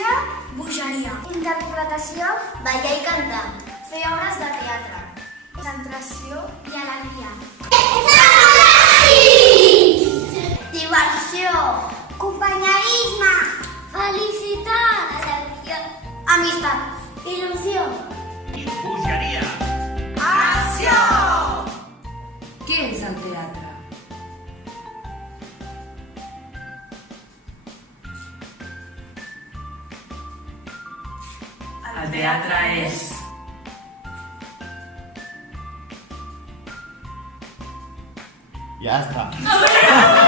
Màgia, bogeria. Interpretació, ballar i cantar. Fer obres de teatre. Concentració i alegria. Diversió. Companyerisme. Felicitat. Alegria. Amistat. Il·lusió. Bogeria. Acció. Què és el teatre? El teatre és... Ja està.